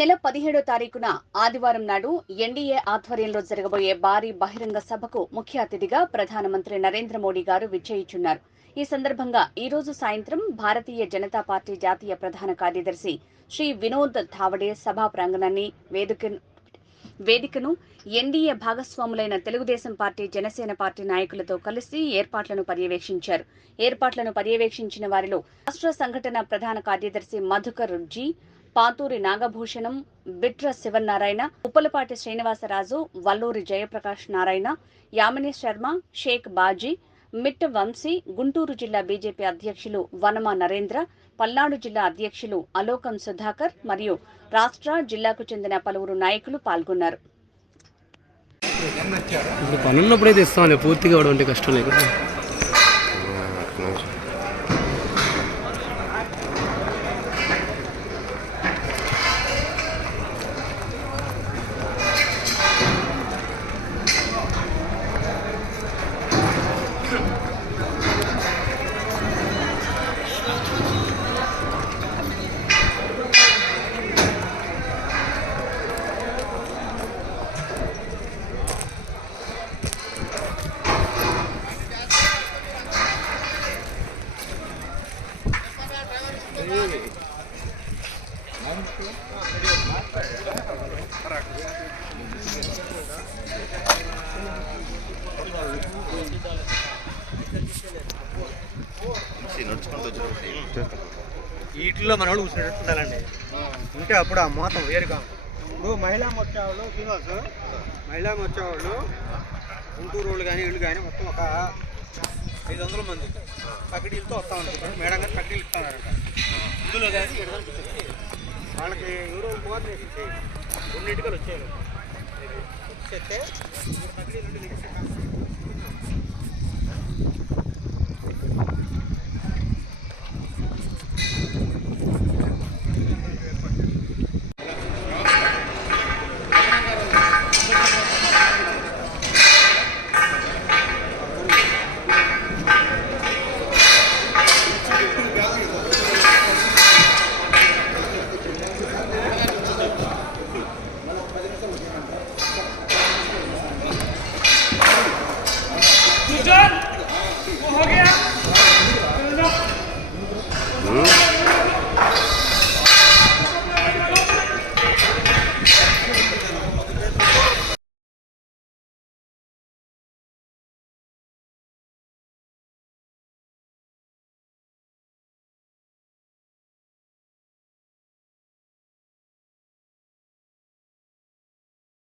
నెల 17వ తారీఖున ఆదివారం నాడు ఎన్డీఏ ఆధ్వర్యంలో జరగబోయే భారీ బహిరంగ సభకు ముఖ్య అతిథిగా ప్రధానమంత్రి నరేంద్ర మోడీ గారు విచ్చేయిచున్నారు. ఈ సందర్భంగా ఈ రోజు సాయంత్రం భారతీయ జనతా పార్టీ జాతీయ ప్రధాన కార్యదర్శి శ్రీ వినోద్ తావడే సభా ప్రాంగణాన్ని వేదికను NDA భాగస్వాములైన Telugu Desam party, Janasena party నాయకులతో కలిసి ఏర్పాట్లను పర్యవేక్షించారు. ఏర్పాట్లను పర్యవేక్షించిన వారిలో రాష్ట్ర సంఘటన ప్రధాన కార్యదర్శి మధుకర్ జీ, పాతూరి నాగభూషణం, బిట్ర శివనారాయణ, ఉప్పలపాటి శ్రీనివాసరాజు, వల్లూరి జయప్రకాష్ నారాయణ, యామిని శర్మ, షేక్ బాజీ, మిట్ట వంశీ, గుంటూరు జిల్లా బీజేపీ అధ్యక్షులు వనమా నరేంద్ర, పల్నాడు జిల్లా అధ్యక్షులు అలోకం సుధాకర్ మరియు రాష్ట్ర, జిల్లాకు చెందిన పలువురు నాయకులు పాల్గొన్నారు. పనున్నప్పుడైతే ఇస్తాం, పూర్తిగా ఉంటే కష్టం లేదు. వీటిలో మన వాళ్ళు కూర్చున్నట్టు ఉండాలండి. ఉంటే అప్పుడు ఆ మోతం వేరుగా. ఇప్పుడు మహిళా మోర్చా వాళ్ళు శ్రీనివాస్, మహిళా మోర్చా వాళ్ళు గుంటూరు వాళ్ళు కానీ వీళ్ళు కానీ మొత్తం ఒక 500 మంది పకిడీలతో వస్తూ ఉంటారు. మేడం గారు పకిడీలు ఇస్తారంట. ఇందులో కానీ 700 కూర్చొని వాళ్ళకి ఎవరో కోఆర్డినేషన్ చేయాలి. 2 వచ్చేయాలి. వచ్చేస్తే పకిడీలు